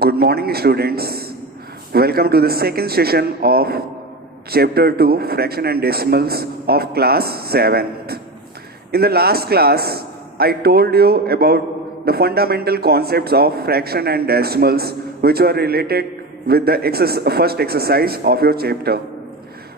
Good morning, students. Welcome to the second session of Chapter 2 Fraction and Decimals of Class 7th. In the last class, I told you about the fundamental concepts of fraction and decimals which were related with the first exercise of your chapter.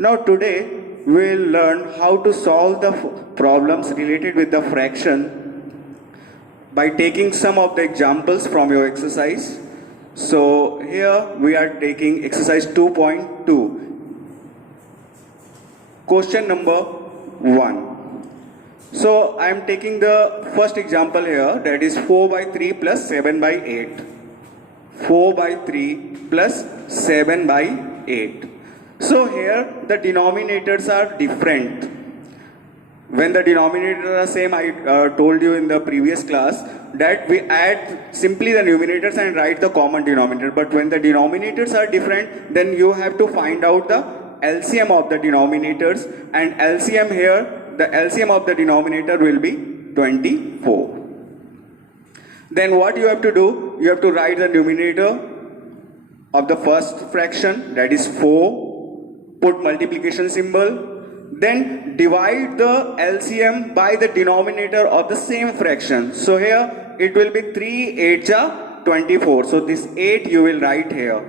Now, today we will learn how to solve the problems related with the fraction by taking some of the examples from your exercise. So here we are taking exercise 2.2. Question number 1. So I am taking the first example here, that is 4 by 3 plus 7 by 8. 4 by 3 plus 7 by 8. So here the denominators are different. When the denominators are same, I told you in the previous class that we add simply the numerators and write the common denominator. But when the denominators are different, then you have to find out the LCM of the denominators, and LCM here, the LCM of the denominator will be 24. Then what you have to do? You have to write the numerator of the first fraction, that is 4, put multiplication symbol, then divide the LCM by the denominator of the same fraction. So here it will be 3 8 are 24. So this 8 you will write here.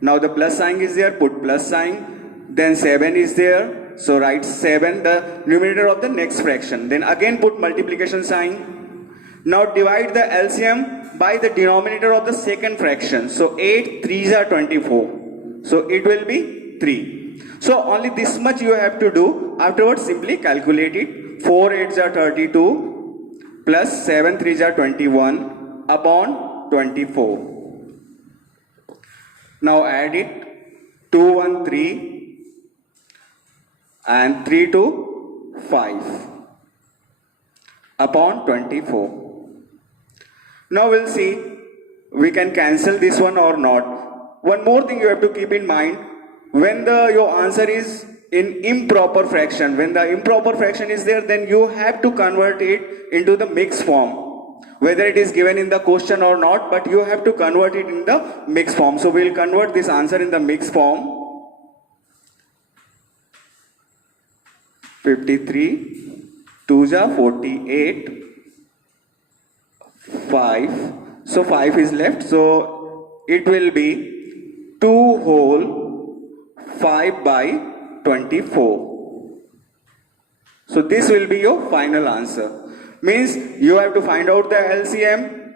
Now the plus sign is there, put plus sign. Then 7 is there, so write 7, the numerator of the next fraction. Then again put multiplication sign. Now divide the LCM by the denominator of the second fraction. So 8 3s are 24. So it will be 3. So only this much you have to do. Afterwards simply calculate it. 4 8s are 32 plus 7 3s are 21 upon 24. Now add it. 2 1 3 and 3 2 5 upon 24. Now we'll see we can cancel this one or not. One more thing you have to keep in mind. When your answer is in improper fraction, when the improper fraction is there, then you have to convert it into the mixed form. Whether it is given in the question or not, but you have to convert it in the mixed form. So we will convert this answer in the mixed form. 53, 2s are 48, 5. So 5 is left. So it will be 2 whole 5 by 24. So this will be your final answer. Means you have to find out the LCM,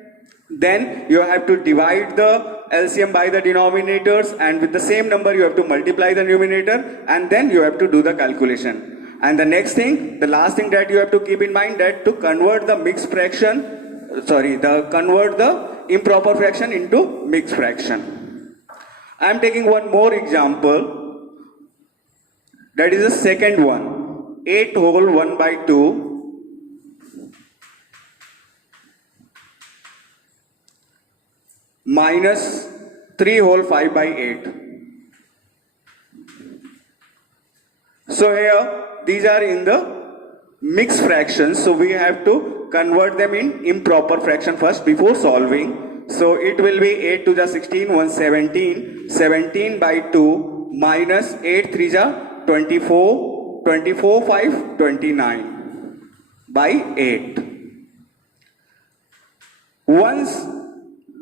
then you have to divide the LCM by the denominators, and with the same number you have to multiply the numerator, and then you have to do the calculation. And the next thing, the last thing that you have to keep in mind, that to convert the convert the improper fraction into mixed fraction. I am taking one more example. That is the second one. 8 whole 1 by 2 minus 3 whole 5 by 8. So here these are in the mixed fractions. So we have to convert them in improper fraction first before solving. So it will be 8 to the 16, 1 17, 17 by 2 minus 8 3s are 24, 24 5, 29 by 8. Once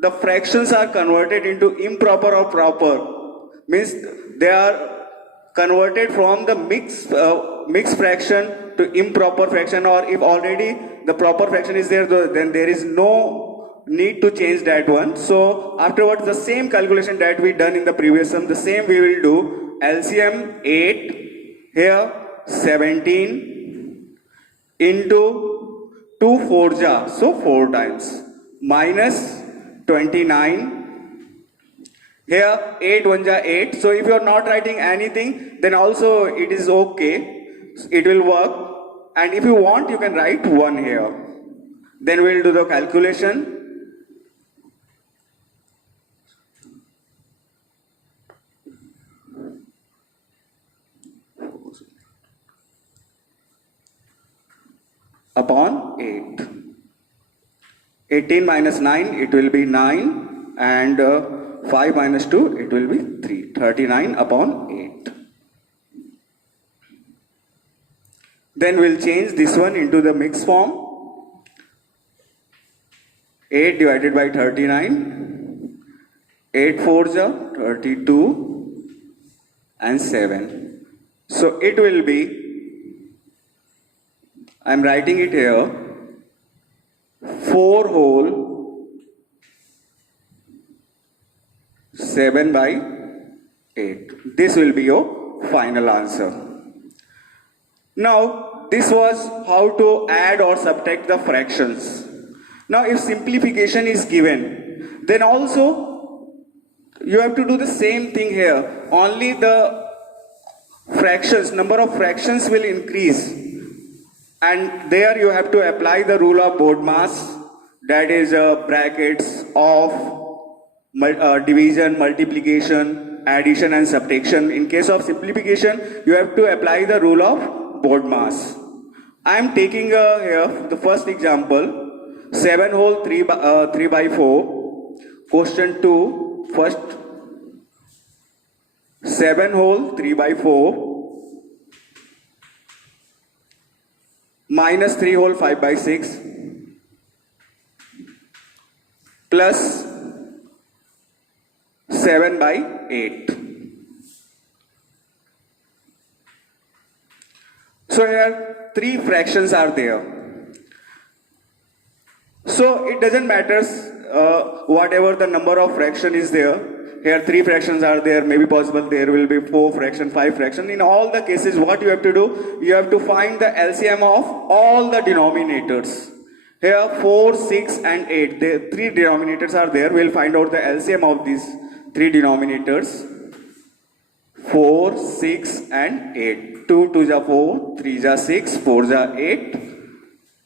the fractions are converted into improper or proper, means they are converted from the mixed fraction to improper fraction, or if already the proper fraction is there, then there is no need to change that one. So afterwards the same calculation that we done in the previous sum, the same we will do. LCM 8, here 17 into 2 4s are, so 4 times, minus 29, here 8 1s are 8. So if you are not writing anything, then also it is okay, it will work. And if you want, you can write 1 here. Then we will do the calculation. Upon 8. 18 minus 9, it will be 9, and 5 minus 2, it will be 3. 39 upon 8. Then we'll change this one into the mixed form. 8 divided by 39. 8 4s are 32 and 7. So it will be, I am writing it here, 4 whole 7 by 8. This will be your final answer. Now, this was how to add or subtract the fractions. Now, if simplification is given, then also you have to do the same thing here. Only the fractions, number of fractions will increase. And there you have to apply the rule of BODMAS, that is brackets of division, multiplication, addition and subtraction. In case of simplification, you have to apply the rule of BODMAS. I am taking here the first example, 7 whole 3 by 4. Question 2, first 7 whole 3 by 4 minus 3 whole 5 by 6 plus 7 by 8. So here 3 fractions are there. So it doesn't matter whatever the number of fraction is there. Here 3 fractions are there, maybe possible there will be 4 fraction, 5 fraction. In all the cases, what you have to do, you have to find the LCM of all the denominators. Here 4, 6 and 8, the 3 denominators are there. We'll find out the LCM of these 3 denominators. 4, 6 and 8. 2 2 ja 4, 3 ja 6, 4 ja 8,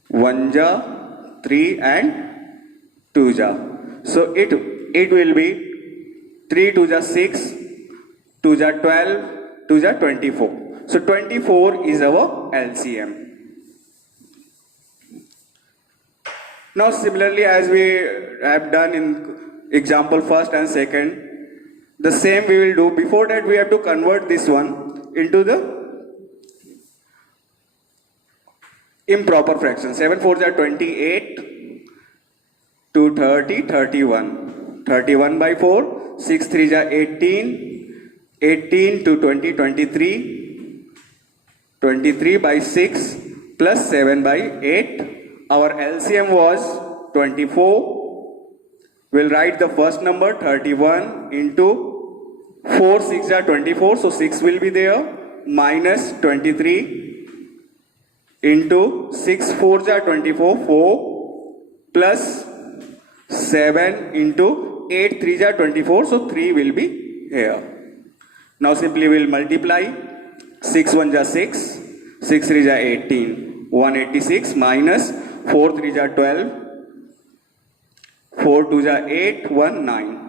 1 ja 3 and 2 ja. So it will be 3 2 ja 6, 2 ja 12, 2 ja 24. So 24 is our LCM. Now similarly, as we have done in example first and second, the same we will do. Before that, we have to convert this one into the improper fraction. 7 4s are 28, 2 30, 31. 31 by 4, 6 3s are 18, 18 to 20, 23, 23 by 6 plus 7 by 8. Our LCM was 24. We'll write the first number 31 into 4 6 are 24, so 6 will be there, minus 23 into 6 4s are 24, 4 plus 7 into 8 3s are 24, so 3 will be here. Now simply we'll multiply. 6 1s are 6, 6 3s are 18, 186 minus 4 3s are 12, 4 2s are 8, 1 9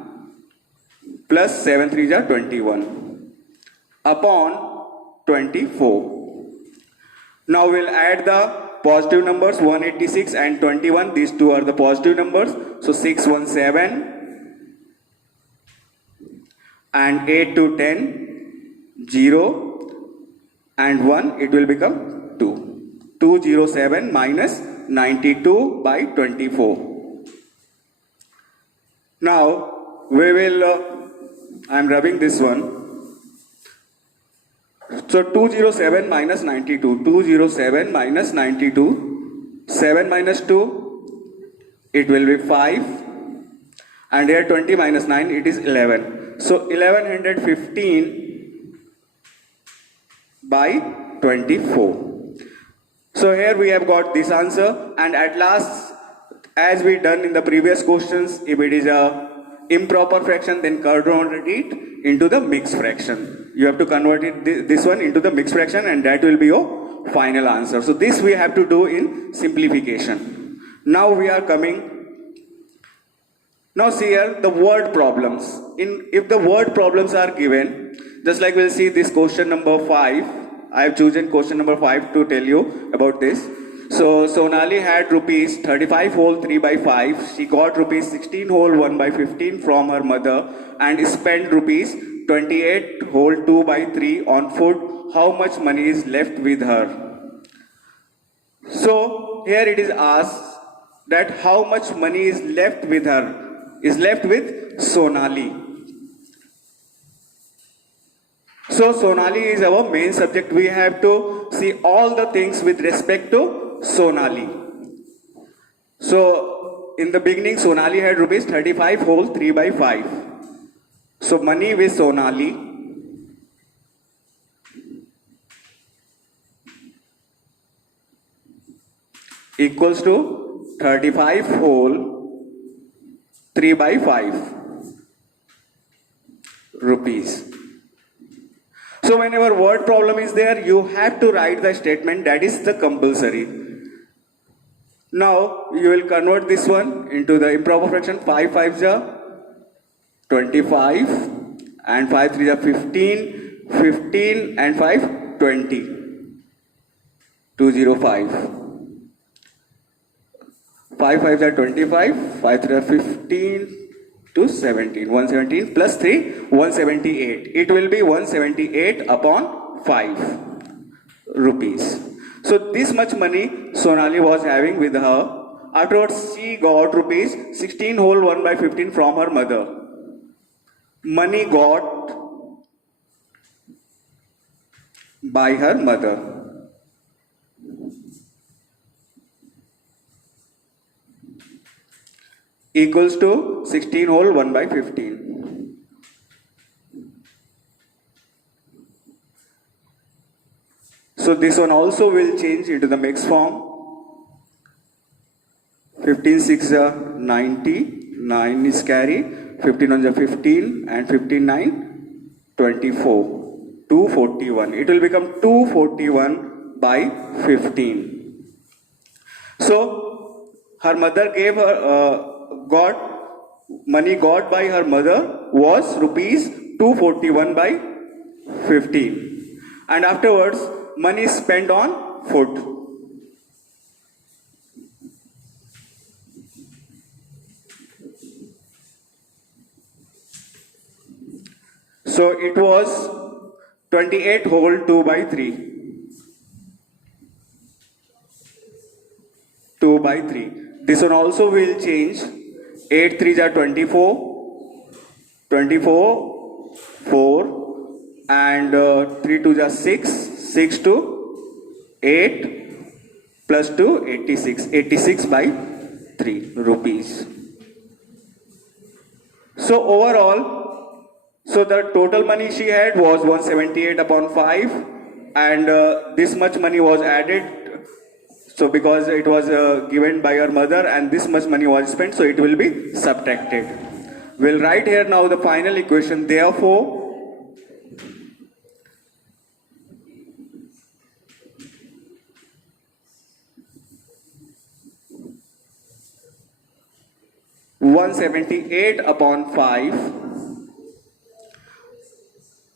plus 7 3s are 21 upon 24. Now we'll add the positive numbers 186 and 21. These two are the positive numbers. So 6 1 7 and 8 to 10 0 and 1. It will become 2. 207 minus 92 by 24. Now we will, I am rubbing this one. So 207 minus 92, 207 minus 92, 7 minus 2, it will be 5, and here 20 minus 9, it is 11. So 1115 by 24. So here we have got this answer, and at last, as we done in the previous questions, if it is a improper fraction, then convert it into the mixed fraction. You have to convert it, this one into the mixed fraction, and that will be your final answer. So this we have to do in simplification. Now we are coming. Now see here the word problems. If the word problems are given, just like we'll see this question number 5. I have chosen question number 5 to tell you about this. So Sonali had rupees 35 whole 3 by 5. She got rupees 16 whole 1 by 15 from her mother and spent rupees 28 whole 2 by 3 on food. How much money is left with her? So here it is asked that how much money is left with her, is left with Sonali. So Sonali is our main subject. We have to see all the things with respect to Sonali. So in the beginning Sonali had rupees 35 whole 3 by 5. So money with Sonali equals to 35 whole 3 by 5 rupees. So whenever word problem is there, you have to write the statement, that is the compulsory. Now you will convert this one into the improper fraction. 5 5s are 25 and 5 3s are 15, 15 and 5 20, 205. 5 5s are 25, 5 3s are 15 to 17, 117 plus 3, 178. It will be 178 upon 5 rupees. So this much money Sonali was having with her. Afterwards she got rupees 16 whole 1 by 15 from her mother. Money got by her mother equals to 16 whole 1 by 15. So this one also will change into the mixed form. 15 6 are 90, 9 is carry, 15 1 are 15 and 15 9, 24, 241. It will become 241 by 15. So her mother gave her money got by her mother was rupees 241 by 15, and afterwards money spent on food. So it was 28 whole 2 by 3. 2 by 3. This one also will change. 8 3s are 24, 24, 4 and 3 2s are 6, 6 to 8 plus 2, 86, 86 by 3 rupees. So overall, so the total money she had was 178 upon 5 and this much money was added. So because it was given by her mother and this much money was spent, so it will be subtracted. We'll write here now the final equation. Therefore, (178 upon 5)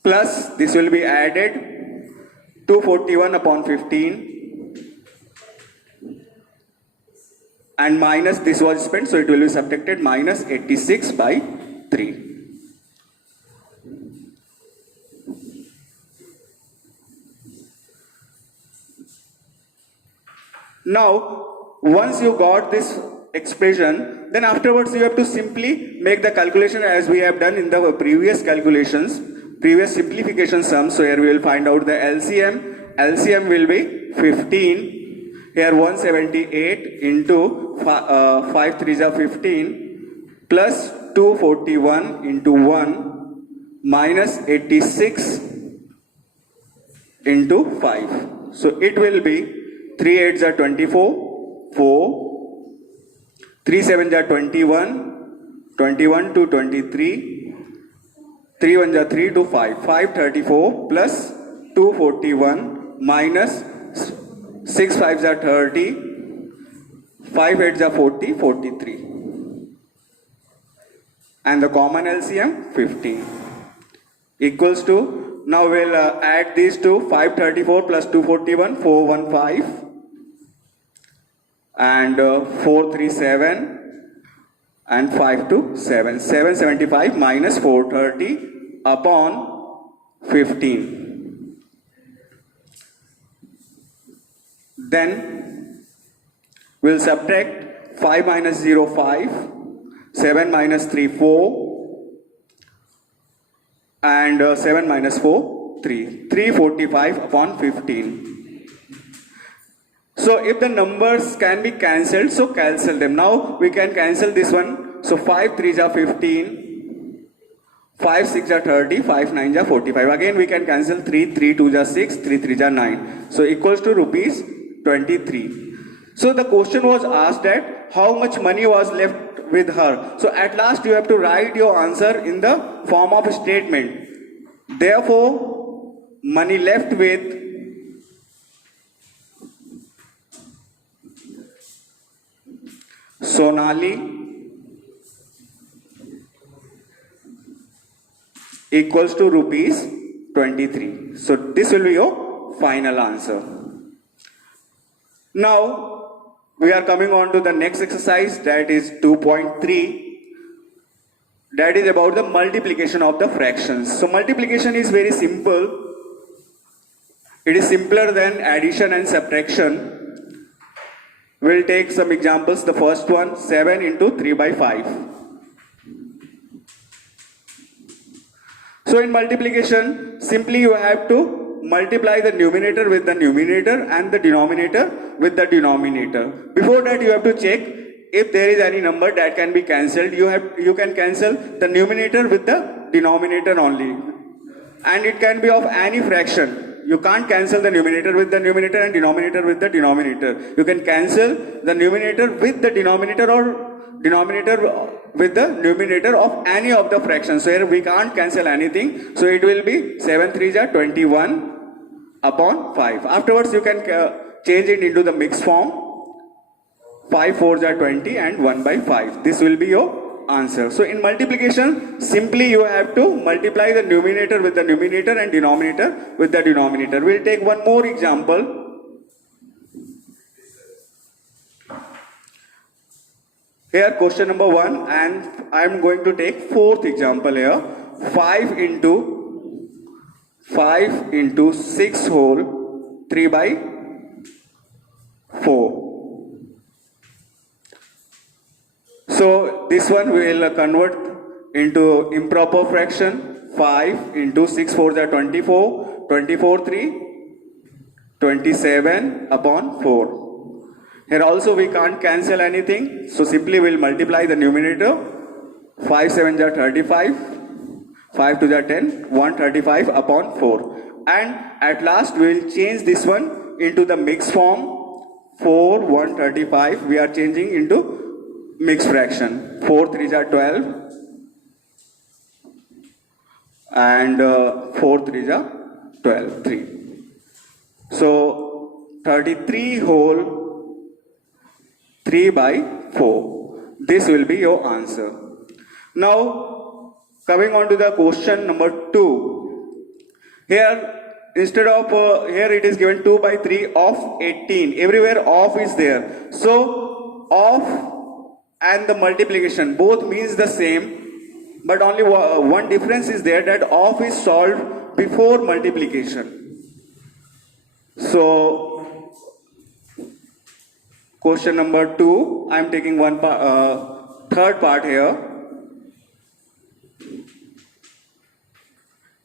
plus this will be added 241 upon 15. And minus this was spent, so it will be subtracted, minus 86 by 3. Now, once you got this expression, then afterwards you have to simply make the calculation as we have done in the previous calculations, previous simplification sums. So here we will find out the LCM. LCM will be 15. Here 178 into 5 3s are 15 plus 241 into 1 minus 86 into 5. So it will be 3 8s are 24, 4, 3 7s are 21, 21 to 23, 3 1s are 3 to 5, 534 plus 241 minus 6 5s are 30, 5 8s are 40, 43. And the common LCM 15 equals to, now we'll add these two, 534 plus 241, 415 and 4 3 7 and 5 to 7. 775 minus 430 upon 15. Then we'll subtract 5 minus 0 5, 7 minus 3 4 and 7 minus 4 3. 345 upon 15. So if the numbers can be cancelled, so cancel them. Now we can cancel this one. So 5 3s are 15, 5 6 are 30, 5 9s are 45. Again we can cancel 3, 3 2s are 6, 3 3s are 9. So equals to rupees 23. So the question was asked that how much money was left with her. So at last you have to write your answer in the form of a statement. Therefore, money left with Sonali equals to rupees 23. So this will be your final answer. Now we are coming on to the next exercise, that is 2.3. That is about the multiplication of the fractions. So multiplication is very simple. It is simpler than addition and subtraction. We'll take some examples. The first one, 7 into 3 by 5. So in multiplication, simply you have to multiply the numerator with the numerator and the denominator with the denominator. Before that you have to check if there is any number that can be cancelled. You can cancel the numerator with the denominator only. And it can be of any fraction. You can't cancel the numerator with the numerator and denominator with the denominator. You can cancel the numerator with the denominator or denominator with the numerator of any of the fractions. So here we can't cancel anything. So it will be 7 3s are 21 upon 5. Afterwards you can change it into the mixed form. 5 4s are 20 and 1 by 5. This will be your answer. So in multiplication, simply you have to multiply the numerator with the numerator and denominator with the denominator. We'll take one more example. Here question number 1, and I am going to take fourth example here. 5 into 6 whole 3 by 4. So this one we will convert into improper fraction. 5 into 6 4s are 24, 24 3, 27 upon 4. Here also we can't cancel anything, so simply we will multiply the numerator. 5 7s are 35, 5 2s are 10, 135 upon 4. And at last we will change this one into the mixed form. 4 135 we are changing into mixed fraction. 4 3s are 12 and 4 3s are 12 3. So 33 whole 3 by 4. This will be your answer. Now coming on to the question number 2. Here instead of here it is given 2 by 3 of 18. Everywhere of is there. So of and the multiplication both means the same, but only one difference is there, that of is solved before multiplication. So question number 2, I am taking one third part here.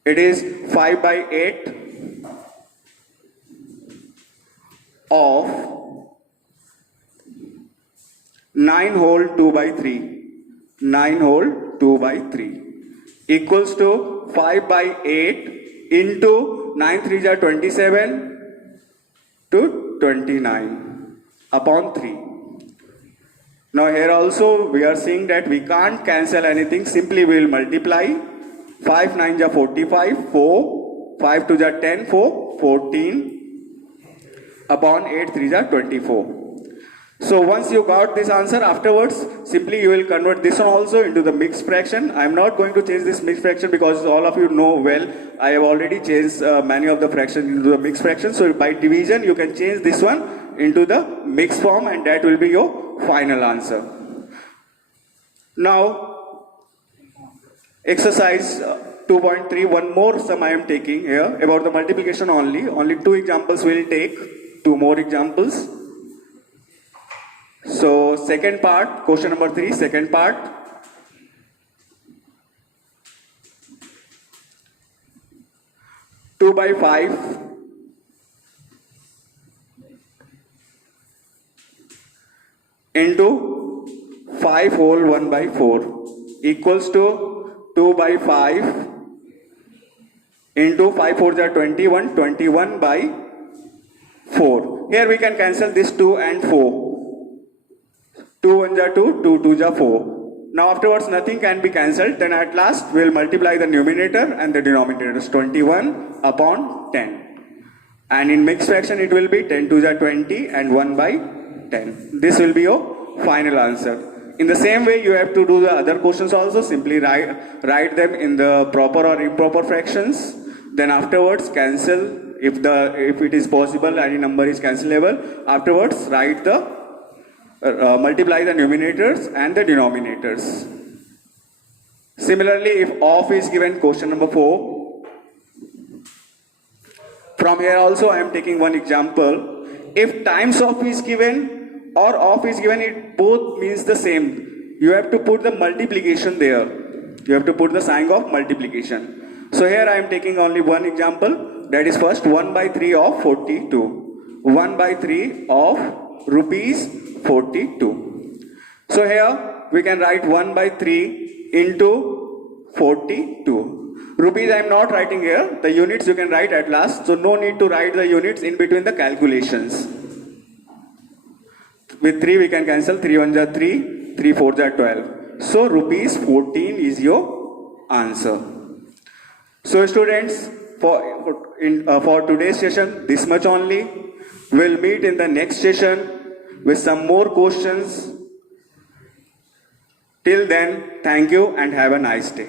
It is 5 by 8 of 9 whole 2 by 3. 9 whole 2 by 3 equals to 5 by 8 into 9 3s are 27 to 29 upon 3. Now here also we are seeing that we can't cancel anything. Simply we will multiply. 5 9s are 45, 4, 5 2s are 10, 4, 14 upon 8 3s are 24. So once you got this answer, afterwards simply you will convert this one also into the mixed fraction. I am not going to change this mixed fraction because all of you know well I have already changed many of the fractions into the mixed fraction. So by division you can change this one into the mixed form, and that will be your final answer. Now, exercise 2.3, one more sum I am taking here about the multiplication only. Only 2 examples will take, 2 more examples. So, second part, question number 3, second part. Two by 5 into 5 whole 1 by 4 equals to 2 by 5 into 5 4 are 21, 21 by 4. Here we can cancel this 2 and 4. 2 1 are 2, 2 2 are 4. Now afterwards nothing can be cancelled, then at last we will multiply the numerator and the denominator is 21 upon 10. And in mixed fraction it will be 10 2 are 20 and 1 by 10. This will be your final answer. In the same way you have to do the other questions also. Simply write them in the proper or improper fractions. Then afterwards cancel if it is possible, any number is cancelable. Afterwards write the multiply the numerators and the denominators. Similarly, if off is given, question number 4. From here also I am taking one example. If times of is given or of is given, it both means the same. You have to put the multiplication there. You have to put the sign of multiplication. So here I am taking only one example. That is first 1 by 3 of 42. 1 by 3 of rupees 42. So here we can write 1 by 3 into 42. Rupees I am not writing here. The units you can write at last. So no need to write the units in between the calculations. With 3 we can cancel. 3 1 are 3, 3 4 are 12. So rupees 14 is your answer. So students, for today's session, this much only. We'll meet in the next session with some more questions. Till then, thank you and have a nice day.